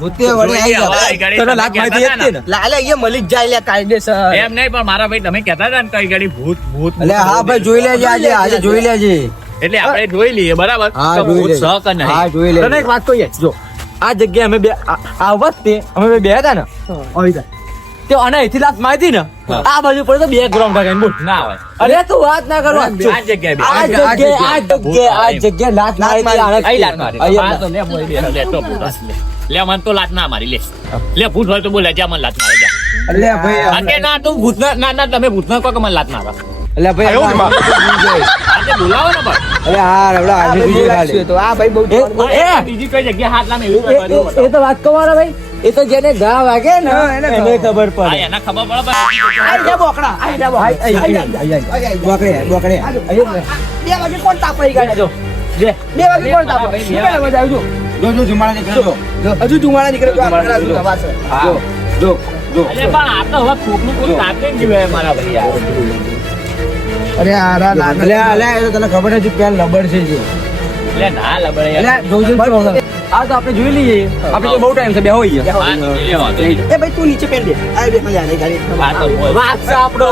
ભૂતે વડે. તને મારી કહેતા હતા હતી ને. ને. લાલે અહીંયા મળી જાય લે કાયદેસર. એમ નહીં પણ મારા ભાઈ તમે કહેતા હતા ને કઈ ઘડી ભૂત ભૂત એટલે હા ભાઈ જોઈ લેજે આજે આજે જોઈ લેજે. એટલે આપણે જોઈ લઈએ બરાબર? હા તો જોઈ ભૂત લેજે. નહીં હા જોઈ લેજે. તને એક વાત કહીએ જો આ જગ્યાએ અમે બે આ- વખતે અમે બે બે હતા ને આવી જાય. તે અને અહીંથી લાત મારી ને? આ બાજુ પડે તો બે ગ્રાઉન્ડ થાય બોલ. ના હોય. અરે તું વાત ના કરો. આ જગ્યાએ આ જગ્યાએ આ જગ્યાએ આ જગ્યાએ લાત મારી અહીં લાત મારી. આ તો લે, તો ભૂત લે. મન તો લાત ના મારી લે. લે ભૂત હોય તો બોલે જા મન લાત મારે જા. અલે ભાઈ આ ના તું ભૂત ના ના તમે ભૂત ના કહો કે મન લાત મારો એટલે ભાઈ આજે બોલાવો ને ભાઈ અરે હા રવડા આજે બીજી ખાલી. તો આ ભાઈ બહુ બીજી કઈ જગ્યાએ હાથ લામે એવું એ- તો વાત કમારો ભાઈ. એ તો જેને ઘા વાગે ને એને ખબર પડે એના ખબર પડે આઈ જા બોકડા આઈ જા બોકડા. બે વાગે કોણ તાપાઈ ગયા જો બે વાગે કોણ તાપાઈ બે શું આવજો જો, જો, જુમાડા નીકળે, જો. જો, હજુ ધુમાડા નીકળે તો આ ધુમાડા હજુ નીકળે. હવા છે. જો, જો, જો. અરે પણ આ તો હવે કોકનું કોક તાકે જ ગયો મારા ભાઈ યાર અરે આ રા લાગે. એટલે અલે, તને ખબર નથી પેલ લબડ છે જો. એટલે ના લબડ યાર એટલે જોજો. આ તો આપણે જોઈ લઈએ. આપણે તો બહુ ટાઈમ છે બે હોય એ ભાઈ તું નીચે પહેરી દે. આ બે મજા નહીં. વાત છે આપણો.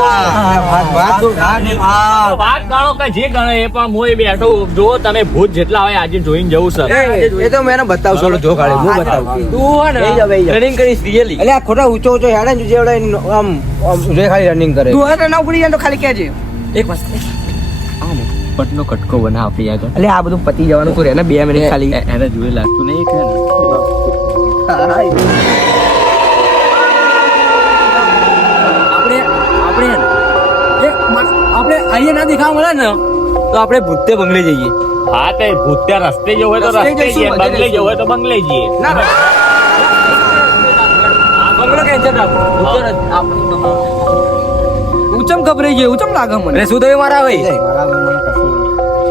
વાત- વાત ગણો કે જે ગણે એ પણ હું બેઠો જો તમે ભૂત જેટલા હોય આજે જોઈને જવું સર. એ તો મેં એને બતાવશો. જો કાઢે, હું બતાવું. તું હે બેહી ને રનિંગ કરીશ રિયલી એટલે ખોટા ઊંચો ઊંચો હેડે ને જે આમ આમ જે ખાલી રનિંગ કરે. તું હવે ના ઉપડી જાય તો ખાલી કહેજે. એક વાત. આ ને પટનો કટકો બના આપી આગળ. એટલે આ બધું પતી જવાનું તું એને બે મિનિટ ખાલી. એને જોઈ લાગતું નહીં કે આપણે આપણે આપણે અહીંયા ના દેખાવા મળે ને તો આપણે ભૂતે બંગલે જઈએ. હા તે ભૂતે રસ્તે જવું હોય તો રસ્તે જઈએ બંગલે. જવું હોય તો બંગલે જઈએ. બંગલો કેન્સલ રાખો. આપણે- ઉચમ ગભરાઈ ગયો ઉચમ લાગે મને. શું થયું મારા ભાઈ.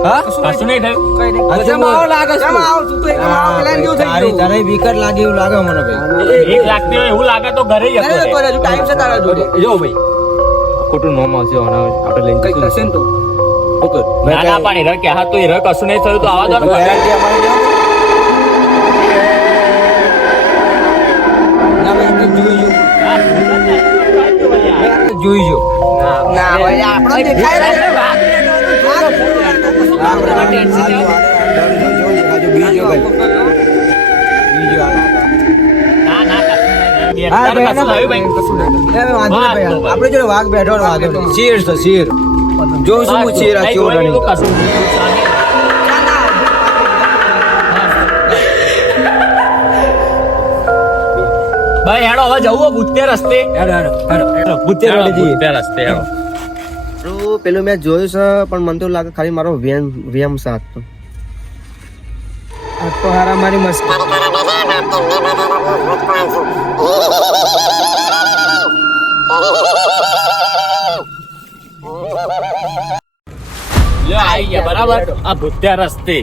હા? કશું નહીં થયું? કઈ નહીં. હા, લાગે છે. આવ તું તો એકદમ આવ પેલા જેવું થઈ ગયું. તારે વિકટ લાગે એવું લાગે મને ભાઈ. એક લાગતી હોય એવું લાગે તો ઘરે જતો રહે. હજુ ટાઈમ છે તારા જોડે. જો ભાઈ. ખોટું નોમ આવશે આપણે લઈને કંઈક થશે ને તો? ઓકે. ના ના પણ હીરો હા તો હીરો કશું નહીં થયું તો આવા દો ને જોઈ જો. ના ભાઈ આપણો દેખાય ને આપણે આ- આ- આ- આ- ડર જો, જો, જો, બીજો ભાઈ. બીજો આ. ના ના કશું નહીં. હા, તારે ભાઈ, કશું થયું ભાઈ? એ વાંધો નહીં ભાઈ. આપણે જોડે વાઘ બેઠો વાઘ શેર છે શેર જોઉં છું હું શેર આ. શાંતિ. ભાઈ હેડો હવે જવું ભૂતે રસ્તે હેડો હેડો હેડો, ભૂતે રસ્તે હેડો. પેલું પેલું મેં જોયું છે પણ મને તો લાગે ખાલી મારો વ્યમ વ્યમ સાથ તો. આ તો હારા મારી મસ્તી. આઈ ગયા બરાબર? આ ભૂત્યા રસ્તે.